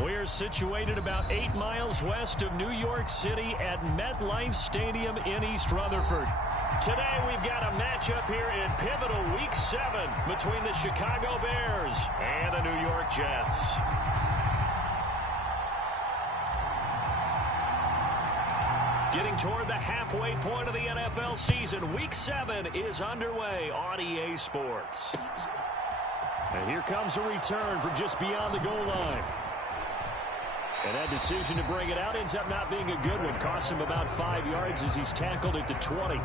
We're situated about 8 miles west of New York City at MetLife Stadium in East Rutherford. Today we've got a matchup here in pivotal Week 7 between the Chicago Bears and the New York Jets. Getting toward the halfway point of the NFL season, Week 7 is underway on EA Sports. And here comes a return from just beyond the goal line. And that decision to bring it out ends up not being a good one. Costs him about 5 yards as he's tackled at the 20.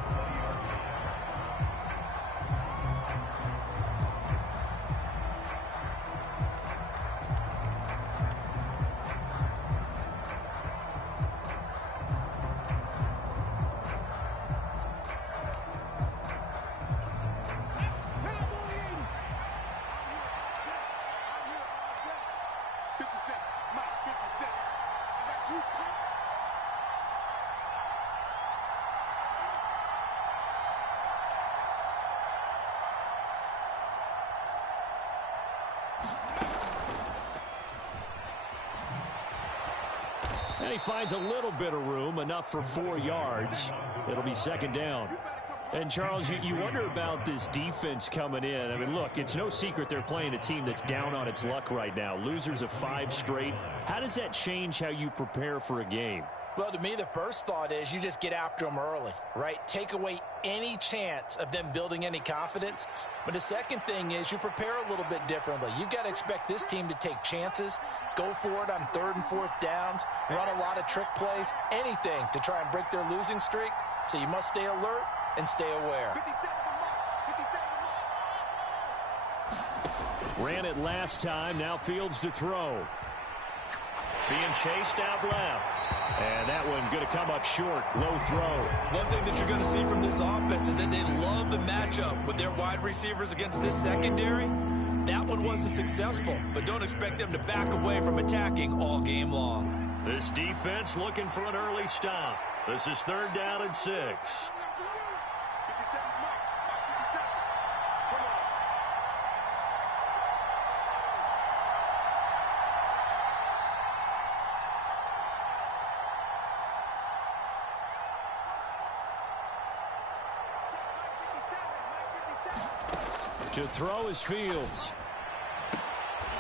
And he finds a little bit of room, enough for 4 yards. It'll be second down. And, Charles, you wonder about this defense coming in. I mean, look, it's no secret they're playing a team that's down on its luck right now. Losers of 5 straight. How does that change how you prepare for a game? Well, to me, the first thought is you just get after them early, right? Take away any chance of them building any confidence. But the second thing is you prepare a little bit differently. You've got to expect this team to take chances, go for it on 3rd and 4th downs, run a lot of trick plays, anything to try and break their losing streak. So you must stay alert and stay aware. Ran it last time, now Fields to throw. Being chased out left. And that one going to come up short. Low throw. One thing that you're going to see from this offense is that they love the matchup with their wide receivers against this secondary. That one wasn't successful, but don't expect them to back away from attacking all game long. This defense looking for an early stop. This is 3rd down and 6. To throw is Fields.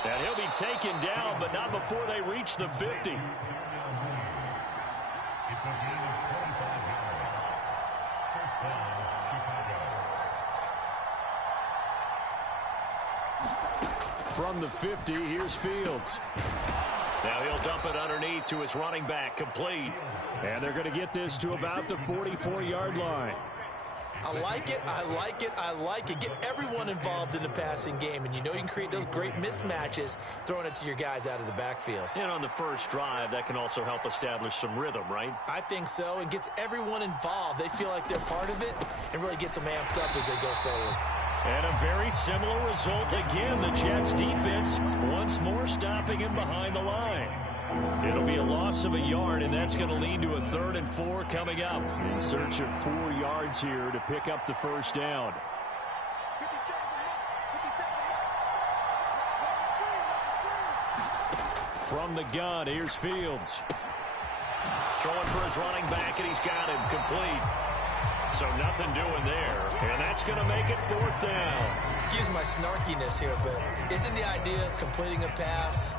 And he'll be taken down, but not before they reach the 50. From the 50, here's Fields. Now he'll dump it underneath to his running back, complete. And they're going to get this to about the 44-yard line. I like it, I like it, I like it. Get everyone involved in the passing game, and you know you can create those great mismatches throwing it to your guys out of the backfield. And on the first drive, that can also help establish some rhythm, right? I think so, and gets everyone involved. They feel like they're part of it and really gets them amped up as they go forward. And a very similar result again. The Jets defense once more stopping him behind the line. It'll be a loss of a yard, and that's going to lead to a 3rd and 4 coming up. In search of 4 yards here to pick up the first down. From the gun, here's Fields. Throwing for his running back, and he's got him complete. So nothing doing there, and that's going to make it 4th down. Excuse my snarkiness here, but isn't the idea of completing a pass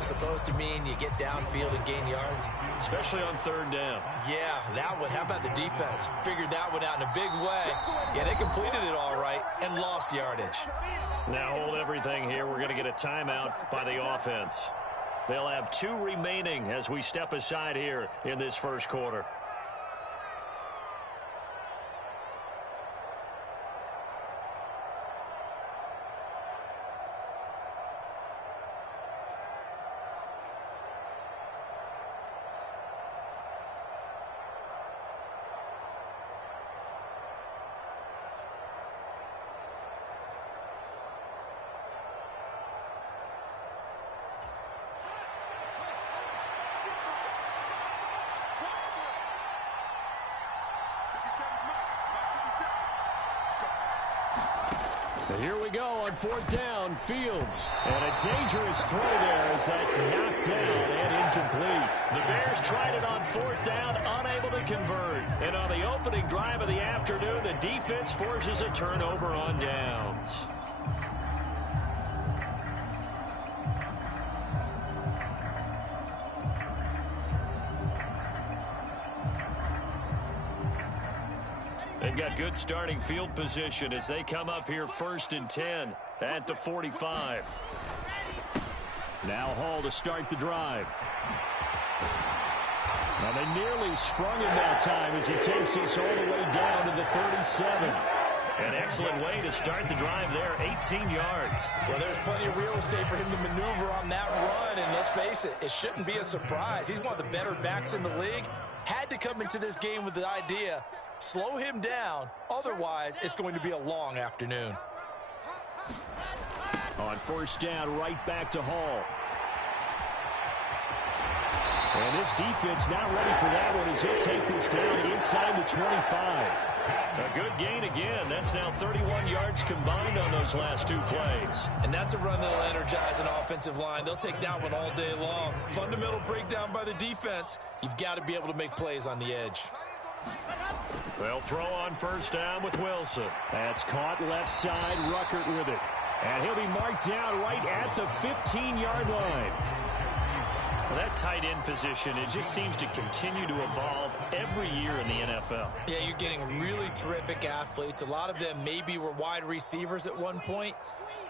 supposed to mean you get downfield and gain yards? Especially on 3rd down. Yeah, that one. How about the defense? Figured that one out in a big way. Yeah, they completed it all right and lost yardage. Now hold everything here. We're going to get a timeout by the offense. They'll have 2 remaining as we step aside here in this first quarter. Here we go on fourth down, Fields. And a dangerous throw there as that's knocked down and incomplete. The Bears tried it on fourth down, unable to convert. And on the opening drive of the afternoon, the defense forces a turnover on downs. They've got good starting field position as they come up here 1st and 10 at the 45. Now Hall to start the drive. Now they nearly sprung him that time as he takes us all the way down to the 37. An excellent way to start the drive there, 18 yards. Well, there's plenty of real estate for him to maneuver on that run, and let's face it, it shouldn't be a surprise. He's one of the better backs in the league. Had to come into this game with the idea, slow him down, otherwise it's going to be a long afternoon. On first down, right back to Hall. And this defense not ready for that one as he'll take this down inside the 25. A good gain again. That's now 31 yards combined on those last two plays. And that's a run that'll energize an offensive line. They'll take that one all day long. Fundamental breakdown by the defense. You've got to be able to make plays on the edge. They'll throw on first down with Wilson. That's caught left side, Ruckert with it. And he'll be marked down right at the 15-yard line. Well, that tight end position, it just seems to continue to evolve every year in the NFL. Yeah, you're getting really terrific athletes. A lot of them maybe were wide receivers at one point.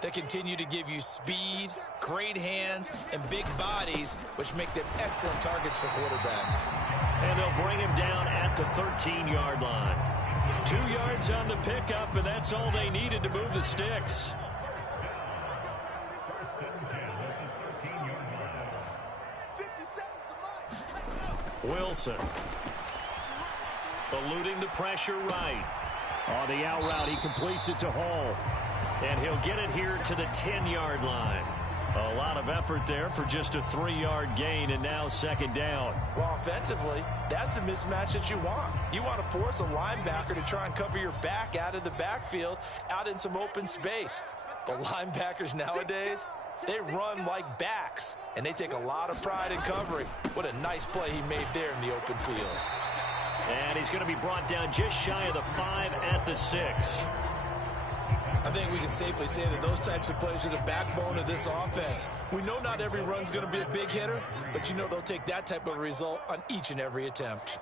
They continue to give you speed, great hands, and big bodies, which make them excellent targets for quarterbacks. And they'll bring him down at the 13-yard line. 2 yards on the pickup, and that's all they needed to move the sticks. Wilson. Eluding the pressure right. On the out route, he completes it to Hall. And he'll get it here to the 10-yard line. A lot of effort there for just a 3-yard gain, and now second down. Well, offensively, that's the mismatch that you want. You want to force a linebacker to try and cover your back out of the backfield, out in some open space. The linebackers nowadays, they run like backs, and they take a lot of pride in covering. What a nice play he made there in the open field. And he's going to be brought down just shy of the 5 at the 6. I think we can safely say that those types of plays are the backbone of this offense. We know not every run's going to be a big hitter, but you know they'll take that type of result on each and every attempt.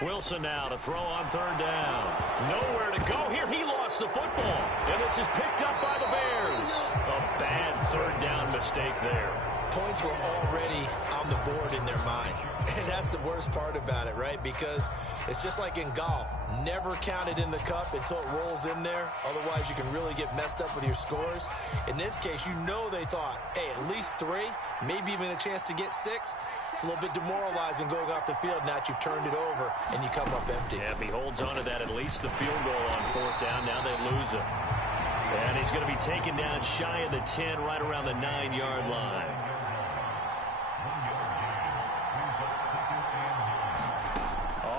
Wilson now to throw on third down. Nowhere to go here. He lost the football. And this is picked up by the Bears. A bad third down mistake there. Points were already on the board in their mind. And that's the worst part about it, right? Because it's just like in golf. Never count it in the cup until it rolls in there. Otherwise, you can really get messed up with your scores. In this case, you know they thought, hey, at least 3, maybe even a chance to get 6. It's a little bit demoralizing going off the field now that you've turned it over and you come up empty. Yeah, if he holds on to that, at least the field goal on fourth down. Now they lose him. And he's going to be taken down shy of the 10, right around the 9-yard line.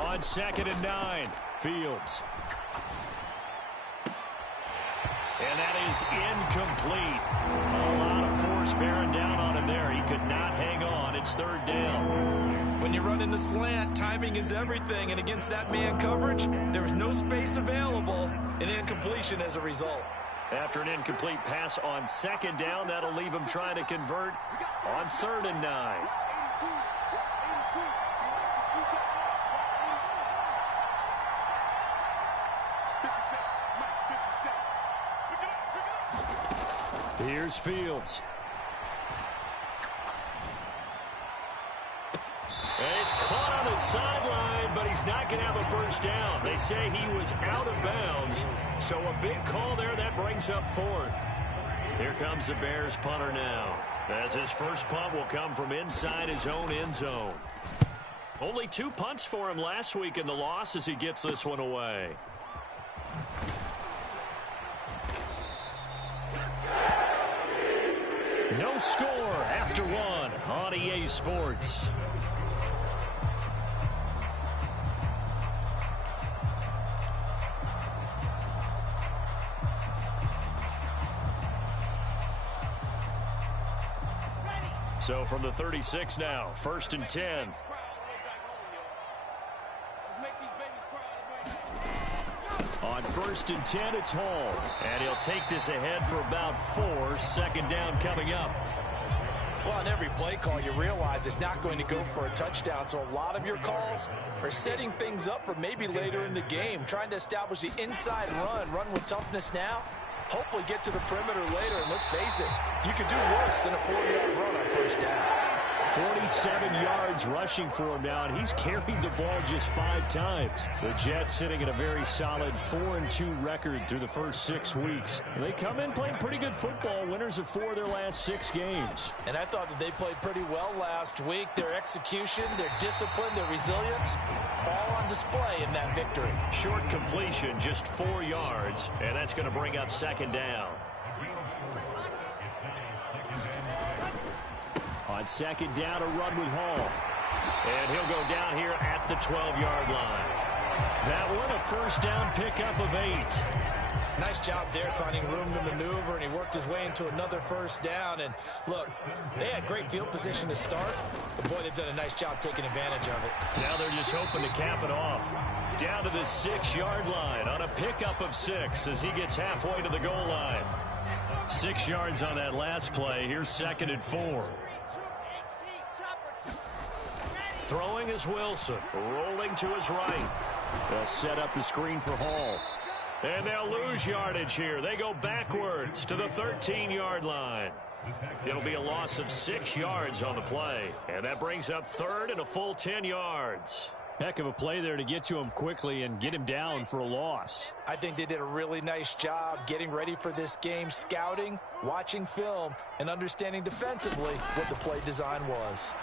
On 2nd and 9, Fields. And that is incomplete. A lot of force bearing down on him there. He could not hang on. It's third down. When you run in the slant, timing is everything. And against that man coverage, there was no space available. An incompletion as a result. After an incomplete pass on 2nd down, that'll leave him trying to convert on 3rd and 9. Here's Fields. And it's caught on the sideline, but he's not going to have a first down. They say he was out of bounds, so a big call there that brings up 4th. Here comes the Bears punter now, as his first punt will come from inside his own end zone. Only 2 punts for him last week in the loss as he gets this one away. No score after 1 on EA Sports. So from the 36 now, 1st and 10. On 1st and 10, it's Hall. And he'll take this ahead for about 4. 2nd down coming up. Well, on every play call, you realize it's not going to go for a touchdown. So a lot of your calls are setting things up for maybe later in the game, trying to establish the inside run with toughness now. Hopefully get to the perimeter later. And let's face it, you could do worse than a 4-yard run on 1st down. 47 yards rushing for him now, and he's carried the ball just 5 times. The Jets sitting at a very solid 4-2 record through the first 6 weeks. They come in playing pretty good football, winners of 4 of their last 6 games. And I thought that they played pretty well last week. Their execution, their discipline, their resilience, all on display in that victory. Short completion, just 4 yards, and that's going to bring up 2nd down. On 2nd down, a run with Hall. And he'll go down here at the 12-yard line. That one, a 1st down pickup of 8. Nice job there finding room to maneuver, and he worked his way into another 1st down. And look, they had great field position to start, but boy, they've done a nice job taking advantage of it. Now they're just hoping to cap it off. Down to the 6-yard line on a pickup of 6 as he gets halfway to the goal line. 6 yards on that last play. Here's 2nd and 4. Throwing is Wilson, rolling to his right. They'll set up the screen for Hall. And they'll lose yardage here. They go backwards to the 13-yard line. It'll be a loss of 6 yards on the play. And that brings up 3rd and a full 10 yards. Heck of a play there to get to him quickly and get him down for a loss. I think they did a really nice job getting ready for this game, scouting, watching film, and understanding defensively what the play design was.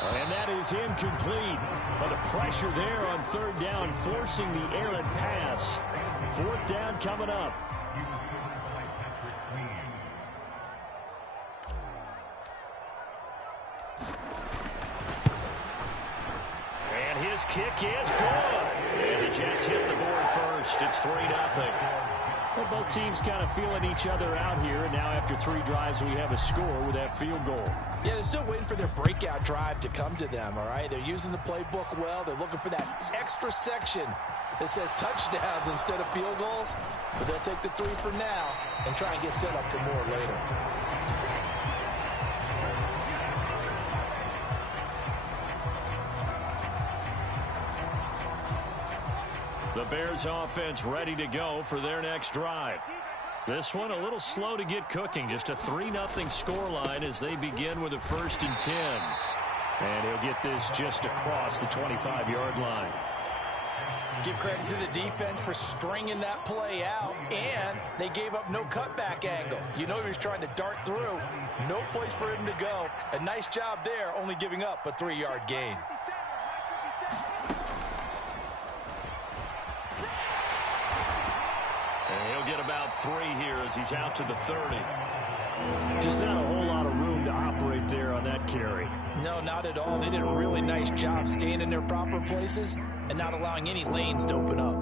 And that is incomplete. But the pressure there on 3rd down, forcing the errant pass. 4th down coming up. And his kick is good. And the Jets hit the board first. It's 3-0. Well, both teams kind of feeling each other out here. And now after 3 drives, we have a score with that field goal. Yeah, they're still waiting for their breakout drive to come to them, all right? They're using the playbook well. They're looking for that extra section that says touchdowns instead of field goals. But they'll take the 3 for now and try and get set up for more later. The Bears offense ready to go for their next drive. This one a little slow to get cooking. Just a 3-0 scoreline as they begin with a 1st and 10. And he'll get this just across the 25-yard line. Give credit to the defense for stringing that play out, and they gave up no cutback angle. You know he was trying to dart through. No place for him to go. A nice job there, only giving up a 3-yard gain. And he'll get about 3 here as he's out to the 30. Just not a whole lot of room to operate there on that carry. No, not at all. They did a really nice job staying in their proper places and not allowing any lanes to open up.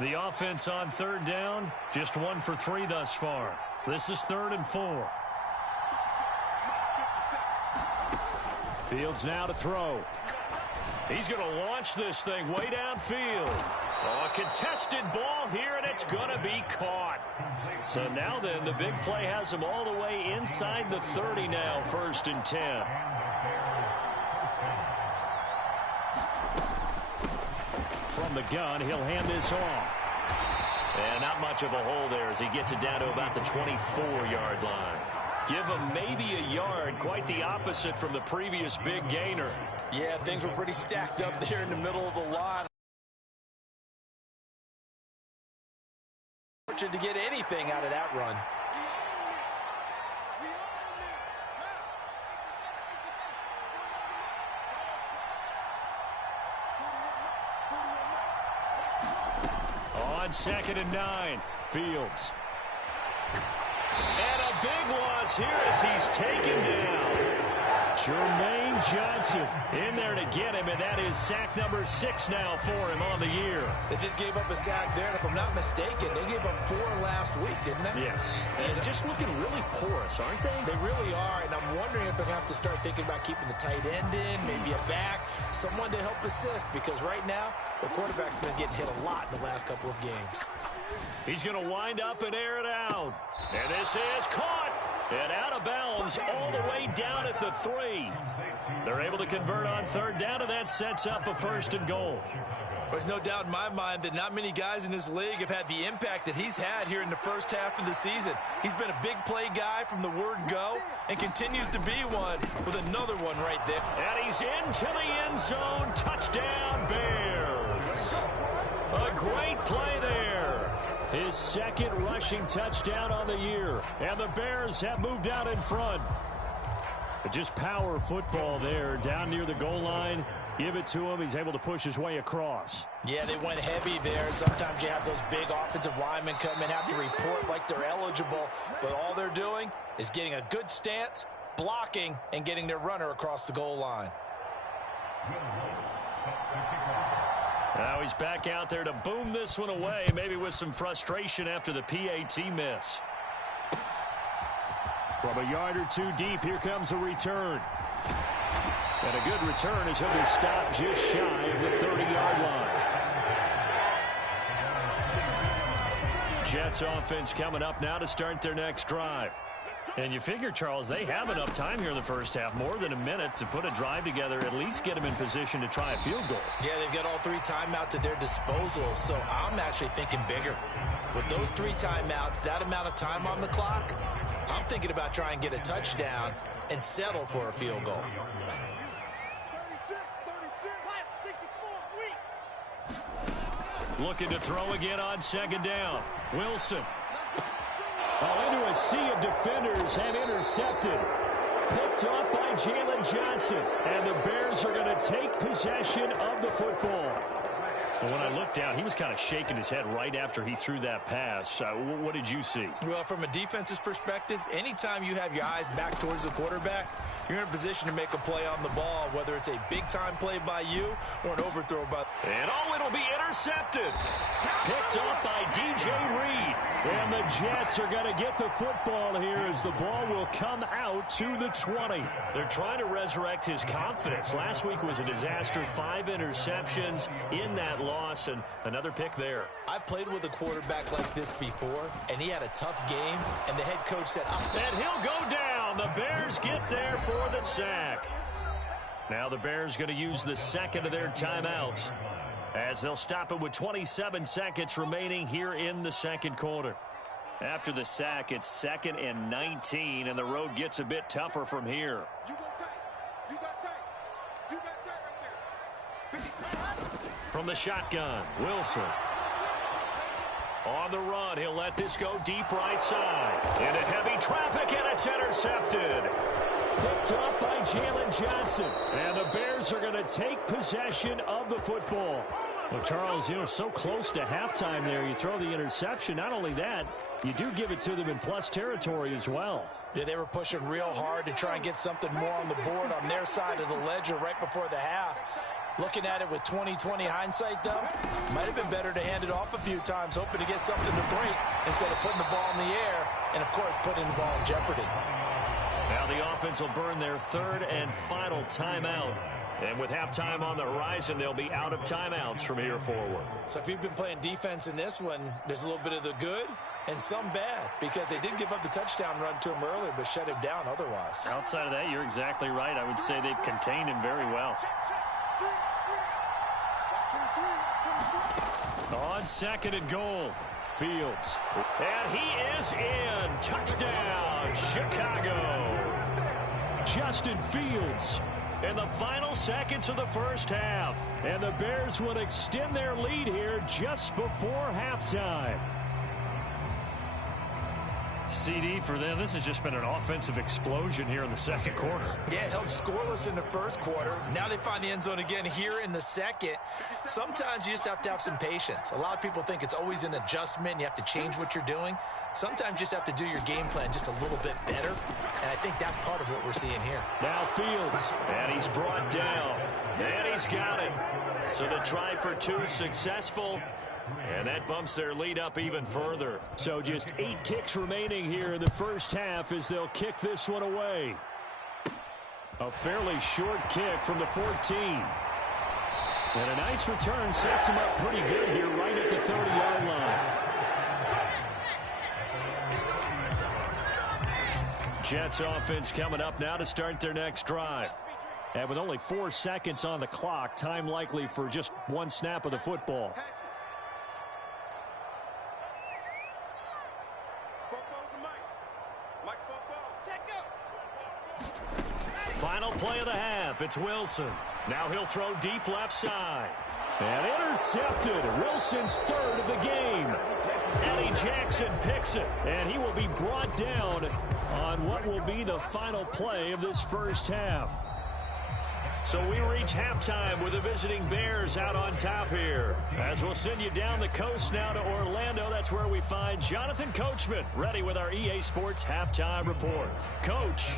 The offense on 3rd down, just 1 for 3 thus far. This is 3rd and 4. Fields now to throw. He's going to launch this thing way downfield. Oh, a contested ball here, and it's going to be caught. So now then, the big play has him all the way inside the 30 now, 1st and 10. From the gun, he'll hand this off. And not much of a hole there as he gets it down to about the 24-yard line. Give him maybe a yard, quite the opposite from the previous big gainer. Yeah, things were pretty stacked up there in the middle of the line. To get anything out of that run. On 2nd and 9, Fields. And a big loss here as he's taken down. Jermaine Johnson in there to get him, and that is sack number 6 now for him on the year. They just gave up a sack there, and if I'm not mistaken, they gave up 4 last week, didn't they? Yes. And just looking really porous, aren't they? They really are, and I'm wondering if they're going to have to start thinking about keeping the tight end in, maybe a back, someone to help assist, because right now, the quarterback's been getting hit a lot in the last couple of games. He's going to wind up and air it out. And this is caught and out of bounds all the way down at the 3. They're able to convert on 3rd down, and that sets up a 1st and goal. There's no doubt in my mind that not many guys in this league have had the impact that he's had here in the first half of the season. He's been a big play guy from the word go and continues to be one with another one right there. And he's into the end zone. Touchdown, Bears. A great play there. His 2nd rushing touchdown on the year. And the Bears have moved out in front. But just power football there down near the goal line. Give it to him. He's able to push his way across. Yeah, they went heavy there. Sometimes you have those big offensive linemen come in, have to report like they're eligible. But all they're doing is getting a good stance, blocking, and getting their runner across the goal line. Now he's back out there to boom this one away, maybe with some frustration after the PAT miss. From a yard or 2 deep, here comes a return. And a good return as he'll be stopped just shy of the 30-yard line. Jets offense coming up now to start their next drive. And you figure, Charles, they have enough time here in the first half, more than a minute, to put a drive together, at least get them in position to try a field goal. Yeah, they've got all 3 timeouts at their disposal, so I'm actually thinking bigger. With those 3 timeouts, that amount of time on the clock, I'm thinking about trying to get a touchdown and settle for a field goal. Looking to throw again on 2nd down. Wilson. Into a sea of defenders and intercepted. Picked up by Jalen Johnson. And the Bears are going to take possession of the football. And when I looked down, he was kind of shaking his head right after he threw that pass. What did you see? Well, from a defense's perspective, anytime you have your eyes back towards the quarterback, you're in a position to make a play on the ball, whether it's a big-time play by you or an overthrow by... And it'll be intercepted. Picked up by DJ Reed. And the Jets are going to get the football here as the ball will come out to the 20. They're trying to resurrect his confidence. Last week was a disaster. 5 interceptions in that loss, and another pick there. I played with a quarterback like this before, and he had a tough game, and the head coach said, and he'll go down. The Bears get there for the sack. Now the Bears going to use the 2nd of their timeouts as they'll stop it with 27 seconds remaining here in the 2nd quarter. After the sack, it's 2nd and 19, and the road gets a bit tougher from here. From the shotgun, Wilson. On the run, he'll let this go deep right side. Into heavy traffic, and it's intercepted. Picked up by Jalen Johnson. And the Bears are going to take possession of the football. Well, Charles, so close to halftime there. You throw the interception. Not only that, you do give it to them in plus territory as well. Yeah, they were pushing real hard to try and get something more on the board on their side of the ledger right before the half. Looking at it with 20/20 hindsight, though, might have been better to hand it off a few times, hoping to get something to break instead of putting the ball in the air and, of course, putting the ball in jeopardy. Now the offense will burn their 3rd and final timeout. And with halftime on the horizon, they'll be out of timeouts from here forward. So if you've been playing defense in this one, there's a little bit of the good and some bad, because they did give up the touchdown run to him earlier but shut him down otherwise. Outside of that, you're exactly right. I would say they've contained him very well. On 2nd and goal, Fields. And he is in. Touchdown, Chicago. Justin Fields in the final seconds of the first half. And the Bears will extend their lead here just before halftime. CD for them. This has just been an offensive explosion here in the 2nd quarter. Yeah, held scoreless in the 1st quarter. Now they find the end zone again here in the 2nd. Sometimes you just have to have some patience. A lot of people think it's always an adjustment. You have to change what you're doing. sometimes you just have to do your game plan just a little bit better, and I think that's part of what we're seeing here. Now Fields, and he's brought down, and he's got it. So the try for two successful, and that bumps their lead up even further. So just 8 ticks remaining here in the first half as they'll kick this one away. A fairly short kick from the 14. And a nice return sets him up pretty good here right at the 30-yard line. Jets offense coming up now to start their next drive. And with only 4 seconds on the clock, time likely for just one snap of the football. Final play of the half. It's Wilson. Now he'll throw deep left side. And intercepted. Wilson's third of the game. Eddie Jackson picks it. And he will be brought down on what will be the final play of this first half. So we reach halftime with the visiting Bears out on top here. As we'll send you down the coast now to Orlando. That's where we find Jonathan Coachman ready with our EA Sports halftime report. Coach,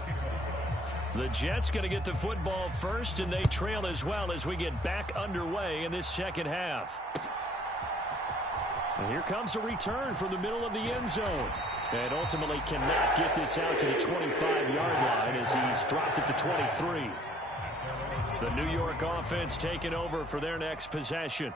the Jets going to get the football first, and they trail as well as we get back underway in this second half. And here comes a return from the middle of the end zone. And ultimately cannot get this out to the 25-yard line as he's dropped it to 23. The New York offense taking over for their next possession.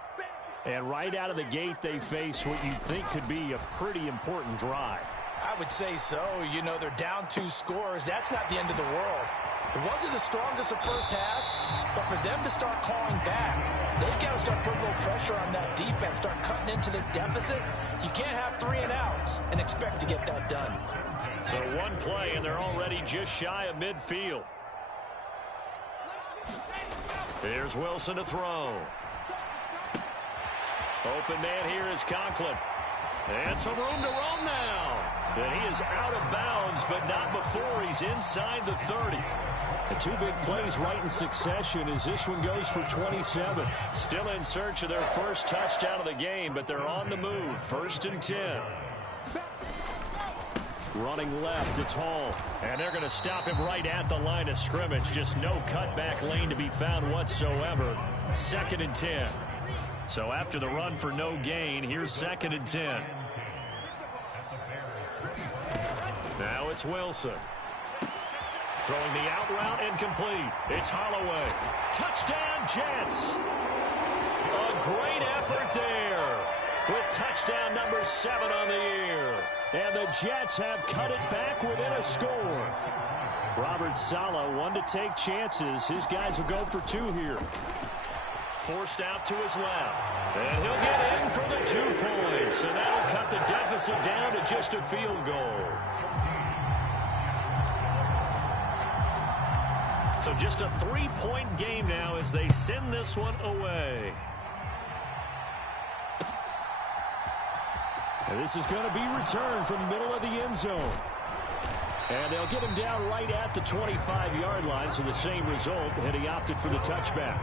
And right out of the gate, they face what you think could be a pretty important drive. I would say so. You know, they're down 2 scores. That's not the end of the world. It wasn't the strongest of first halves, but for them to start calling back, they've got to start putting a little pressure on that defense, start cutting into this deficit. You can't have 3 and outs and expect to get that done. So one play, and they're already just shy of midfield. Here's Wilson to throw. Open man here is Conklin. And some room to roam now. And he is out of bounds, but not before he's inside the 30. The 2 big plays right in succession as this one goes for 27. Still in search of their first touchdown of the game, but they're on the move. 1st and 10. Running left, it's Hall. And they're going to stop him right at the line of scrimmage. Just no cutback lane to be found whatsoever. 2nd and 10. So after the run for no gain, here's 2nd and 10. Now it's Wilson. Throwing the out route incomplete. It's Holloway. Touchdown, Jets. A great effort there with touchdown number 7 on the year. And the Jets have cut it back within a score. Robert Saleh, one to take chances. His guys will go for 2 here. Forced out to his left. And he'll get in for the 2 points. And that'll cut the deficit down to just a field goal. So just a 3-point game now as they send this one away. And this is going to be returned from the middle of the end zone. And they'll get him down right at the 25-yard line, so the same result, and he opted for the touchback.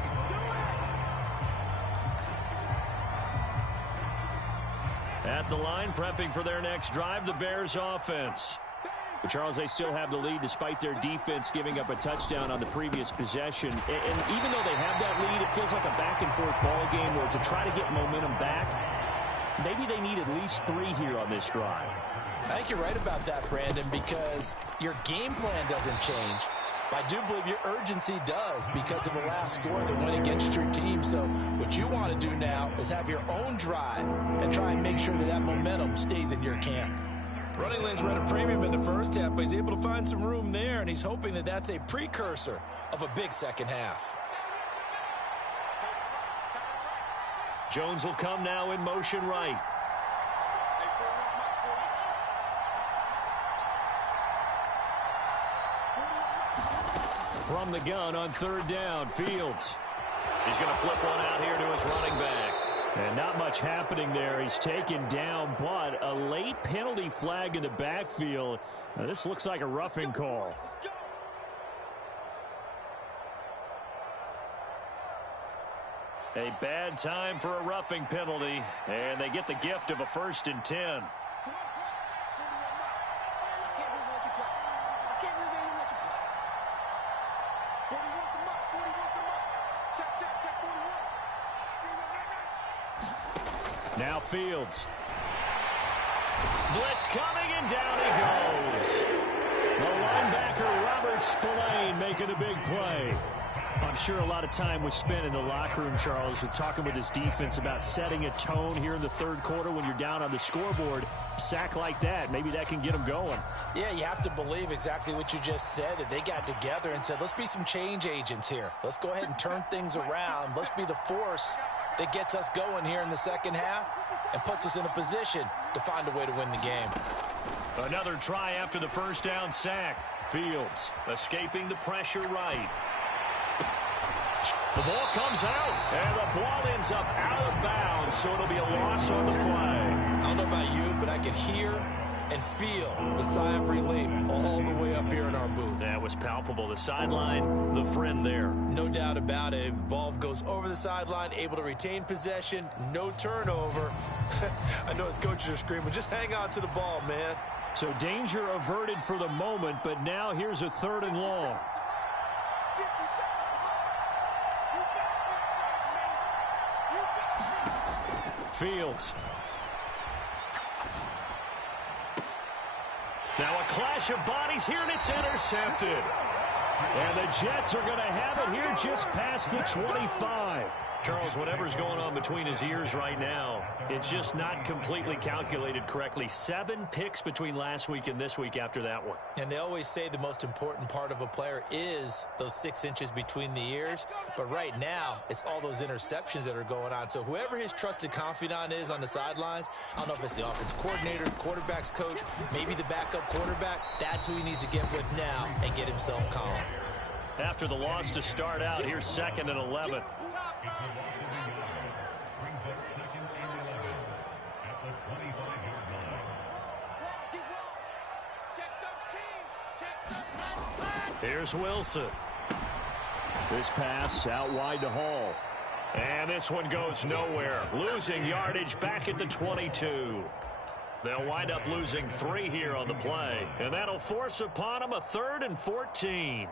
At the line, prepping for their next drive, the Bears offense. But Charles, they still have the lead despite their defense giving up a touchdown on the previous possession. And even though they have that lead, it feels like a back-and-forth ball game where to try to get momentum back, maybe they need at least 3 here on this drive. I think you're right about that, Brandon, because your game plan doesn't change. I do believe your urgency does because of the last score that went against your team. So what you want to do now is have your own drive and try and make sure that that momentum stays in your camp. Running lanes were at a premium in the first half, but he's able to find some room there, and he's hoping that that's a precursor of a big second half. Jones will come now in motion right. From the gun on 3rd down, Fields. He's going to flip one out here to his running back. And not much happening there. He's taken down, but a late penalty flag in the backfield. Now, this looks like a roughing call. A bad time for a roughing penalty, and they get the gift of a 1st and 10. Now Fields. Blitz coming, and down he goes. The linebacker, Robert Spillane, making a big play. I'm sure a lot of time was spent in the locker room, Charles, with talking with his defense about setting a tone here in the third quarter when you're down on the scoreboard. A sack like that, maybe that can get them going. Yeah, you have to believe exactly what you just said, that they got together and said, let's be some change agents here. Let's go ahead and turn things around. Let's be the force that gets us going here in the second half and puts us in a position to find a way to win the game. Another try after the first down sack. Fields escaping the pressure right. The ball comes out, and the ball ends up out of bounds, so it'll be a loss on the play. I don't know about you, but I could hear and feel the sigh of relief all the way up here in our booth. That was palpable. The sideline, the friend there. No doubt about it. If the ball goes over the sideline, able to retain possession, no turnover. I know his coaches are screaming, just hang on to the ball, man. So danger averted for the moment, but now here's a 3rd and long. Fields. Now a clash of bodies here, and it's intercepted. And the Jets are going to have it here just past the 25. Charles, whatever's going on between his ears right now, it's just not completely calculated correctly. 7 picks between last week and this week after that one. And they always say the most important part of a player is those 6 inches between the ears. But right now, it's all those interceptions that are going on. So whoever his trusted confidant is on the sidelines, I don't know if it's the offensive coordinator, quarterback's coach, maybe the backup quarterback, that's who he needs to get with now and get himself calm. After the loss to start out, here's 2nd and 11. Here's Wilson. This pass out wide to Hall. And this one goes nowhere. Losing yardage back at the 22. They'll wind up losing 3 here on the play. And that'll force upon them a 3rd and 14.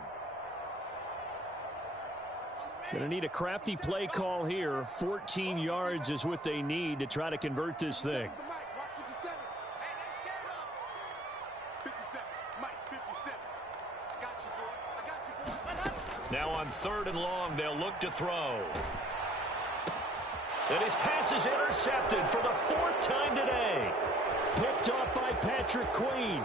Going to need a crafty play call here. 14 yards is what they need to try to convert this thing. Now on 3rd and long, they'll look to throw. And his pass is intercepted for the 4th time today. Picked off by Patrick Queen.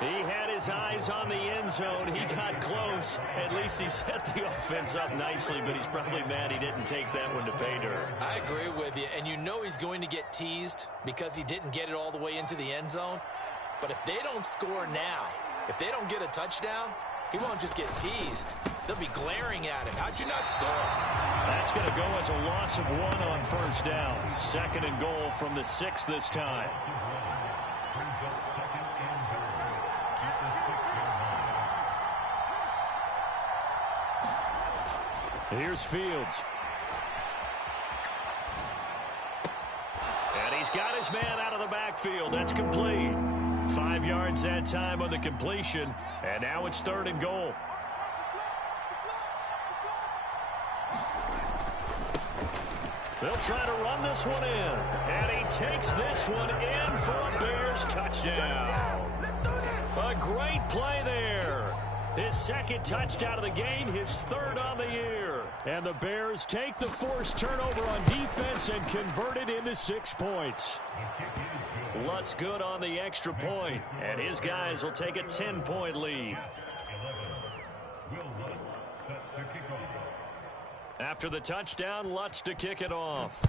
He had his eyes on the end zone. He got close. At least he set the offense up nicely, but he's probably mad he didn't take that one to pay dirt. I agree with you, and you know he's going to get teased because he didn't get it all the way into the end zone. But if they don't score now, if they don't get a touchdown, he won't just get teased. They'll be glaring at him. How'd you not score? That's going to go as a loss of 1 on 1st down. 2nd and goal from the 6 this time. Here's Fields. And he's got his man out of the backfield. That's complete. 5 yards that time on the completion. And now it's 3rd and goal. They'll try to run this one in. And he takes this one in for a Bears touchdown. A great play there. His 2nd touchdown of the game, his 3rd on the year. And the Bears take the forced turnover on defense and convert it into 6 points. Lutz good on the extra point, and his guys will take a 10-point lead. After the touchdown, Lutz to kick it off.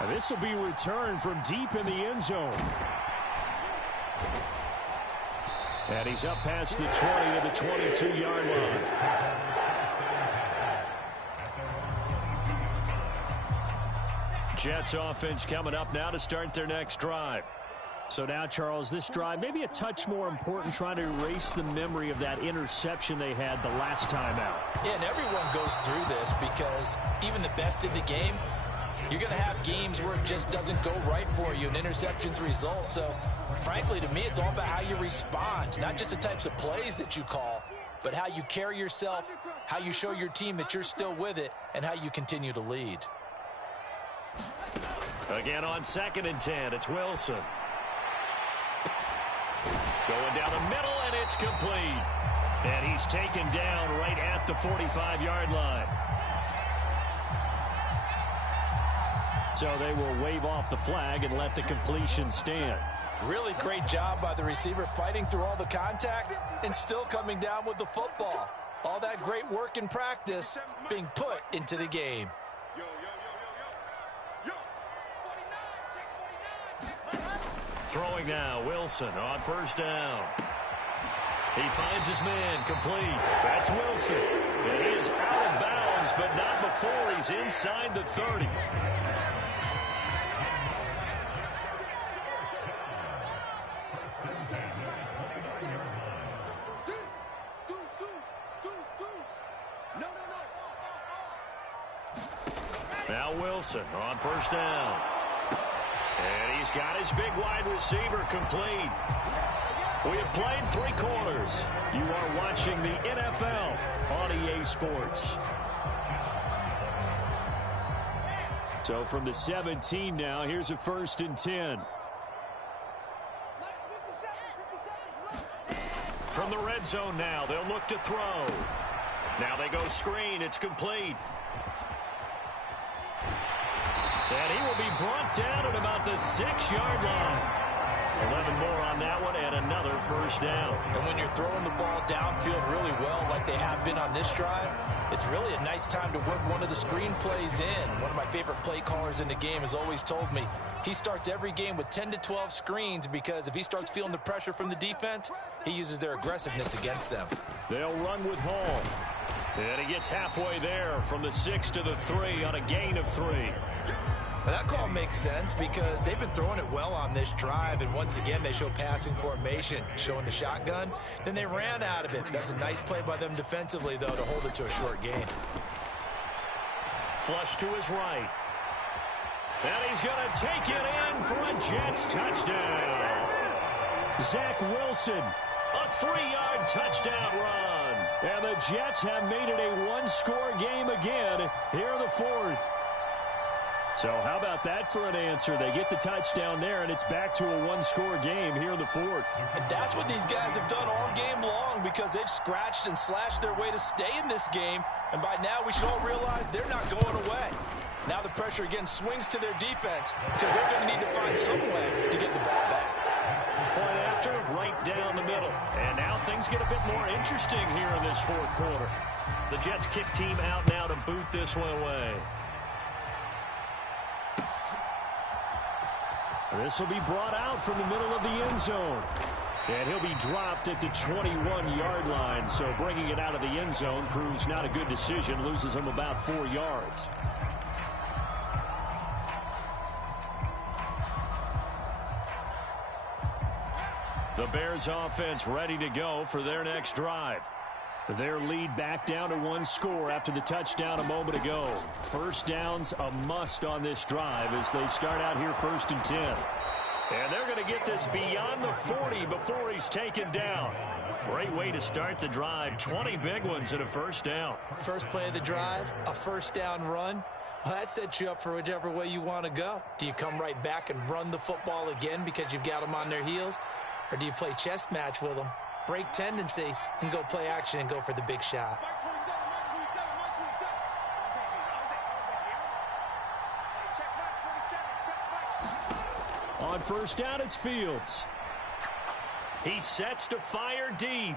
And this will be returned from deep in the end zone. And he's up past the 20 to the 22-yard line. Jets offense coming up now to start their next drive. So now, Charles, this drive maybe a touch more important, trying to erase the memory of that interception they had the last time out. Yeah, and everyone goes through this because even the best in the game, You're going to have games where it just doesn't go right for you and interceptions result. So, frankly, to me, it's all about how you respond, not just the types of plays that you call, but how you carry yourself, how you show your team that you're still with it, and how you continue to lead. Again on 2nd and 10, it's Wilson. Going down the middle, and it's complete. And he's taken down right at the 45-yard line. So they will wave off the flag and let the completion stand. Really great job by the receiver fighting through all the contact and still coming down with the football. All that great work in practice being put into the game. Throwing now, Wilson on 1st down. He finds his man, complete. That's Wilson. And he is out of bounds, but not before he's inside the 30. Now Wilson on 1st down. And he's got his big wide receiver complete. We have played 3 quarters. You are watching the NFL on EA Sports. So from the 17 now, here's a 1st and 10. From the red zone now, they'll look to throw. Now they go screen. It's complete. And he will be brought down at about the 6-yard line. 11 more on that one and another 1st down. And when you're throwing the ball downfield really well like they have been on this drive, it's really a nice time to work one of the screen plays in. One of my favorite play callers in the game has always told me he starts every game with 10 to 12 screens because if he starts feeling the pressure from the defense, he uses their aggressiveness against them. They'll run with Hall. And he gets halfway there from the 6 to the 3 on a gain of 3. Well, that call makes sense because they've been throwing it well on this drive, and once again they show passing formation, showing the shotgun. Then they ran out of it. That's a nice play by them defensively, though, to hold it to a short gain. Flush to his right. And he's going to take it in for a Jets touchdown. Zach Wilson, a 3-yard touchdown run. And the Jets have made it a 1-score game again here in the 4th. So how about that for an answer? They get the touchdown there, and it's back to a 1-score game here in the 4th. And that's what these guys have done all game long because they've scratched and slashed their way to stay in this game. And by now we should all realize they're not going away. Now the pressure again swings to their defense because they're going to need to find some way to get the ball back. Point after, right down the middle. And now things get a bit more interesting here in this 4th quarter. The Jets kick team out now to boot this one away. This will be brought out from the middle of the end zone. And he'll be dropped at the 21-yard line. So bringing it out of the end zone proves not a good decision. Loses him about 4 yards. The Bears offense ready to go for their next drive. Their lead back down to 1 score after the touchdown a moment ago. 1st down's a must on this drive as they start out here 1st and 10. And they're going to get this beyond the 40 before he's taken down. Great way to start the drive. 20 big ones and a 1st down. First play of the drive, a 1st down run. Well, that sets you up for whichever way you want to go. Do you come right back and run the football again because you've got them on their heels? Or do you play chess match with them? Break tendency and go play action and go for the big shot. On 1st down, it's Fields. He sets to fire deep.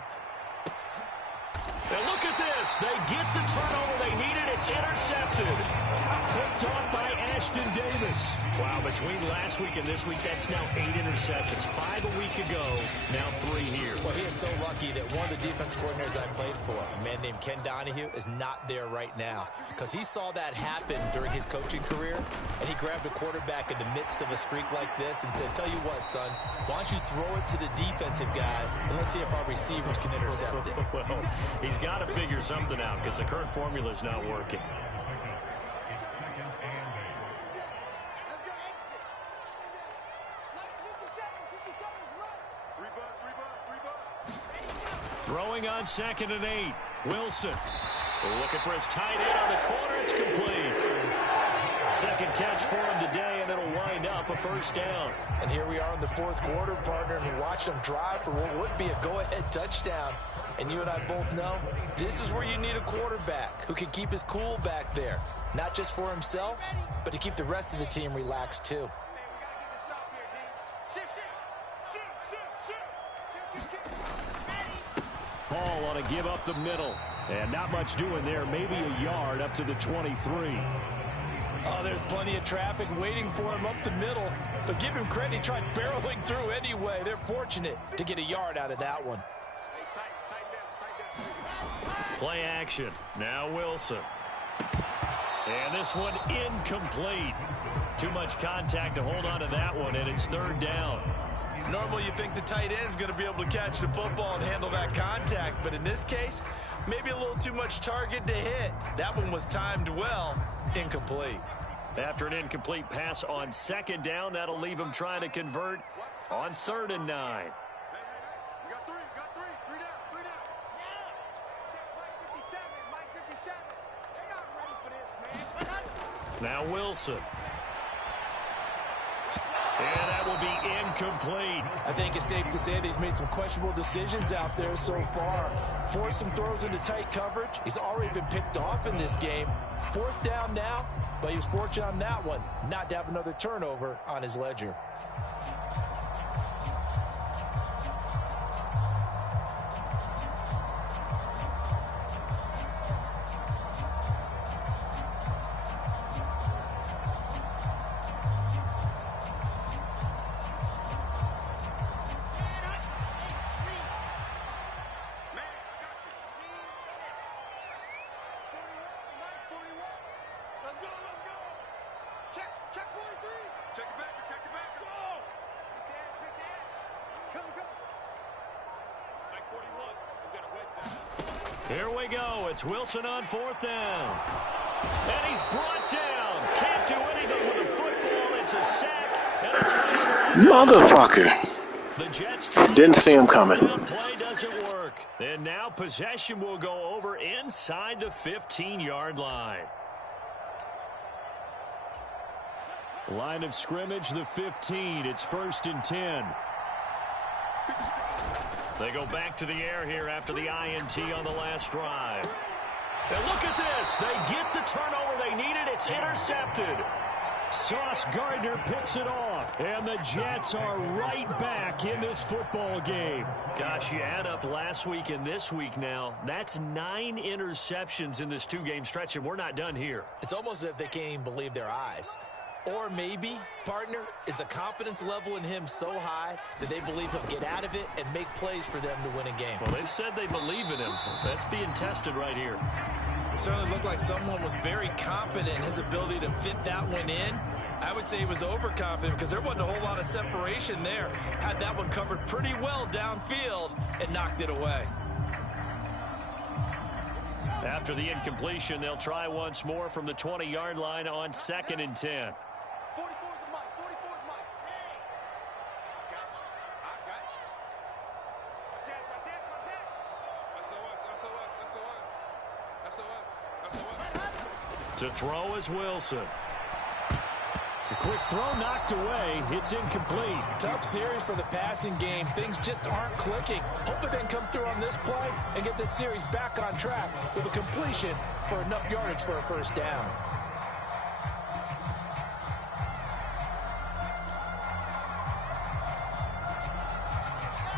And look at this. They get the turnover they needed. It's intercepted. Picked off by Ashton Davis. Wow, between last week and this week, that's now 8 interceptions. 5 a week ago, now 3 here. Well, he is so lucky that one of the defense coordinators I played for, a man named Ken Donahue, is not there right now. Because he saw that happen during his coaching career, and he grabbed a quarterback in the midst of a streak like this and said, tell you what, son, why don't you throw it to the defensive guys, and let's see if our receivers can intercept it. Well, he's got to figure something out because the current formula is not working. Throwing on 2nd and 8. Wilson looking for his tight end on the corner. It's complete. Second catch for him today, and it'll wind up a first down. And here we are in the 4th quarter, partner, and we watch them drive for what would be a go-ahead touchdown. And you and I both know this is where you need a quarterback who can keep his cool back there. Not just for himself, but to keep the rest of the team relaxed too. Hall on a give up the middle. And not much doing there. Maybe a yard up to the 23. Oh, there's plenty of traffic waiting for him up the middle. But give him credit, he tried barreling through anyway. They're fortunate to get a yard out of that one. Play action. Now Wilson. And this one incomplete. Too much contact to hold on to that one, and it's 3rd down. Normally you think the tight end's going to be able to catch the football and handle that contact, but in this case, maybe a little too much target to hit. That one was timed well, incomplete. After an incomplete pass on 2nd down, that'll leave him trying to convert on 3rd and 9. Now Wilson. And that will be incomplete. I think it's safe to say that he's made some questionable decisions out there so far. Forced some throws into tight coverage. He's already been picked off in this game. 4th down now, but he was fortunate on that one not to have another turnover on his ledger. Here we go. It's Wilson on 4th down. And he's brought down. Can't do anything with the football. It's a sack. And it's Motherfucker. the Jets Didn't see him coming. play doesn't work. And now possession will go over inside the 15-yard line. Line of scrimmage, the 15. It's 1st and 10. They go back to the air here after the INT on the last drive. And look at this. They get the turnover they needed. It's intercepted. Sauce Gardner picks it off. And the Jets are right back in this football game. Gosh, you add up last week and this week now. That's 9 interceptions in this 2-game stretch, and we're not done here. It's almost as if they can't even believe their eyes. Or maybe, partner, is the confidence level in him so high that they believe he'll get out of it and make plays for them to win a game. Well, they've said they believe in him. That's being tested right here. It certainly looked like someone was very confident in his ability to fit that one in. I would say he was overconfident because there wasn't a whole lot of separation there. Had that one covered pretty well downfield and knocked it away. After the incompletion, they'll try once more from the 20-yard line on 2nd and 10. To throw is Wilson. A quick throw knocked away. It's incomplete. Tough series for the passing game. Things just aren't clicking. Hoping they can come through on this play and get this series back on track with a completion for enough yardage for a first down.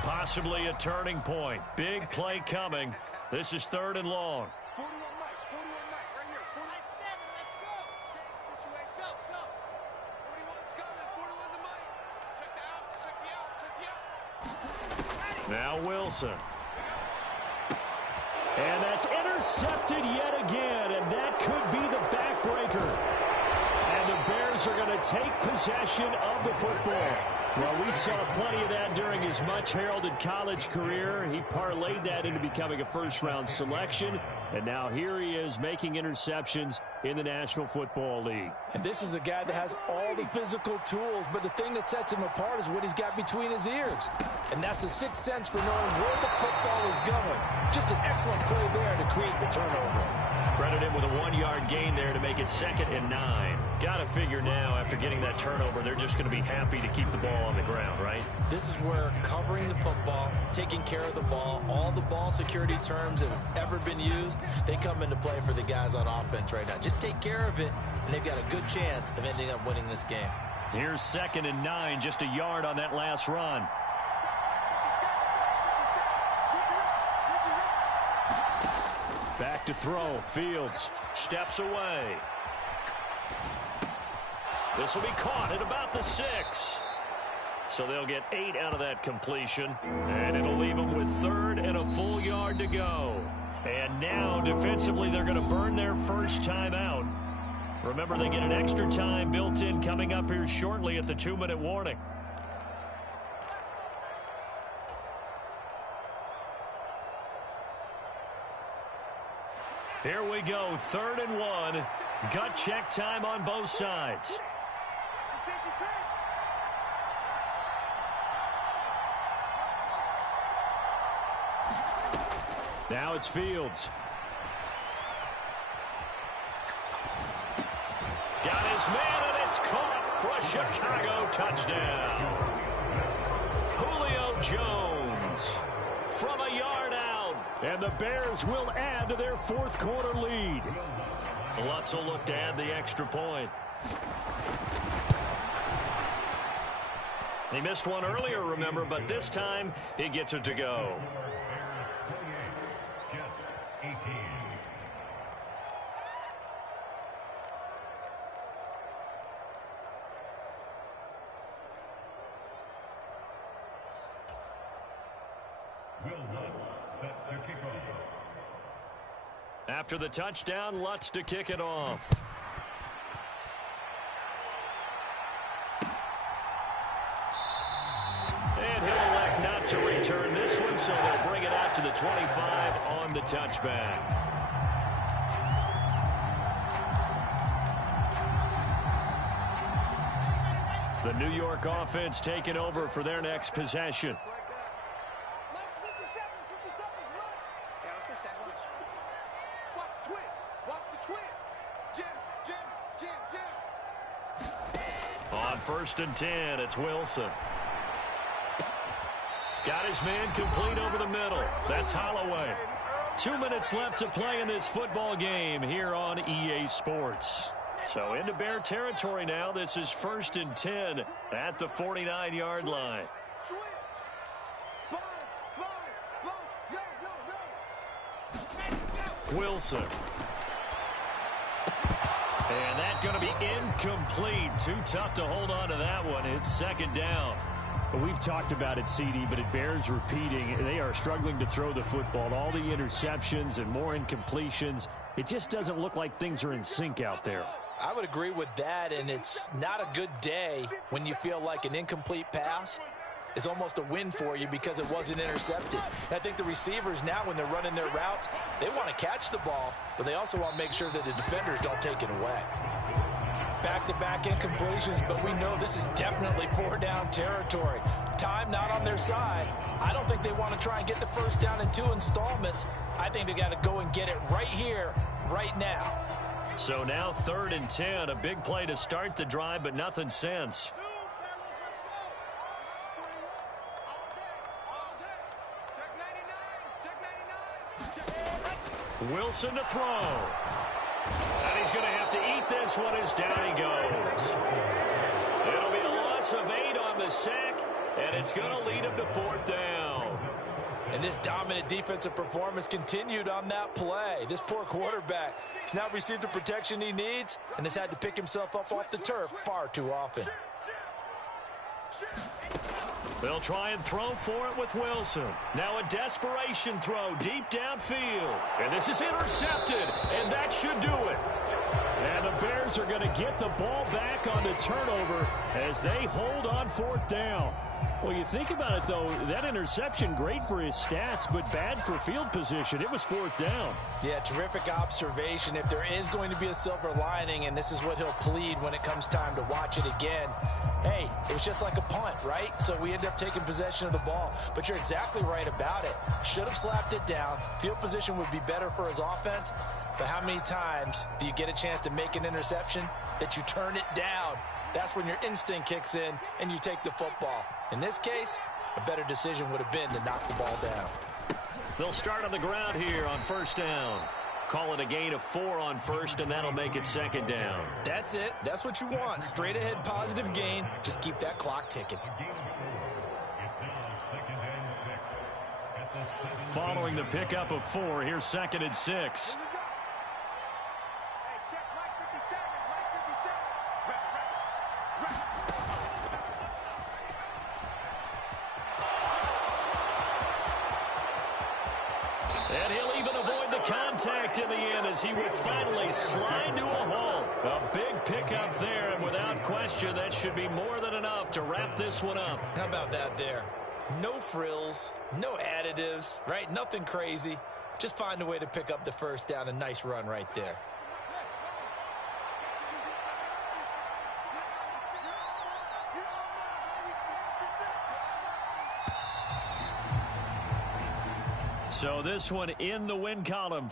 Possibly a turning point. Big play coming. This is 3rd and long. Now Wilson. And that's intercepted yet again, and that could be the backbreaker. And the Bears are going to take possession of the football. Well, we saw plenty of that during his much-heralded college career. He parlayed that into becoming a first-round selection. And now here he is making interceptions in the National Football League. And this is a guy that has all the physical tools, but the thing that sets him apart is what he's got between his ears. And that's the sixth sense for knowing where the football is going. Just an excellent play there to create the turnover. Credit him with a 1-yard gain there to make it 2nd and 9. Got to figure now, after getting that turnover, they're just going to be happy to keep the ball on the ground, right? This is where covering the football, taking care of the ball, all the ball security terms that have ever been used, they come into play for the guys on offense right now. Just take care of it, and they've got a good chance of ending up winning this game. Here's 2nd and 9, just a yard on that last run. Back to throw. Fields steps away. This will be caught at about the 6. So they'll get 8 out of that completion. And it'll leave them with 3rd and a full yard to go. And now, defensively, they're going to burn their first time out. Remember, they get an extra time built in coming up here shortly at the 2-minute warning. Here we go, 3rd and 1. Gut check time on both sides. Now it's Fields. Got his man, and it's caught for a Chicago touchdown. Julio Jones from a yard out. And the Bears will add to their 4th quarter lead. Lutz will look to add the extra point. He missed one earlier, remember, but this time he gets it to go. After the touchdown, Lutz to kick it off. And he'll elect not to return this one, so they'll bring it out to the 25 on the touchback. The New York offense taking over for their next possession. On 1st and 10, it's Wilson. Got his man complete over the middle. That's Holloway. 2 minutes left to play in this football game here on EA Sports. So into Bear territory now. This is 1st and 10 at the 49-yard line. Wilson. And that's going to be incomplete. Too tough to hold on to that one. It's 2nd down. But we've talked about it, CD, but it bears repeating. They are struggling to throw the football. All the interceptions and more incompletions. It just doesn't look like things are in sync out there. I would agree with that, and it's not a good day when you feel like an incomplete pass is almost a win for you because it wasn't intercepted. And I think the receivers now, when they're running their routes, they want to catch the ball, but they also want to make sure that the defenders don't take it away. Back-to-back incompletions, but we know this is definitely 4-down territory. Time not on their side. I don't think they want to try and get the first down in 2 installments. I think they got to go and get it right here, right now. So now 3rd and 10, a big play to start the drive, but nothing since. Wilson to throw. And he's going to have to eat this one as down he goes. It'll be a loss of 8 on the sack, and it's going to lead him to 4th down. And this dominant defensive performance continued on that play. This poor quarterback has now received the protection he needs and has had to pick himself up off the turf far too often. They'll try and throw for it with Wilson. Now a desperation throw deep downfield. And this is intercepted, and that should do it. And the Bears are going to get the ball back on the turnover as they hold on 4th down. Well, you think about it, though, that interception, great for his stats, but bad for field position. It was 4th down. Yeah, terrific observation. If there is going to be a silver lining, and this is what he'll plead when it comes time to watch it again, hey, it was just like a punt, right? So we end up taking possession of the ball. But you're exactly right about it. Should have slapped it down. Field position would be better for his offense. But how many times do you get a chance to make an interception that you turn it down? That's when your instinct kicks in and you take the football. In this case, a better decision would have been to knock the ball down. They'll start on the ground here on 1st down. Call it a gain of 4 on 1st, and that'll make it 2nd down. That's it. That's what you want. Straight ahead positive gain. Just keep that clock ticking. Following the pickup of 4, here's 2nd and 6. And he'll even avoid the contact in the end as he will finally slide to a halt. A big pickup there, and without question, that should be more than enough to wrap this one up. How about that there? No frills, no additives, right? Nothing crazy. Just find a way to pick up the 1st down. A nice run right there. So this one in the win column.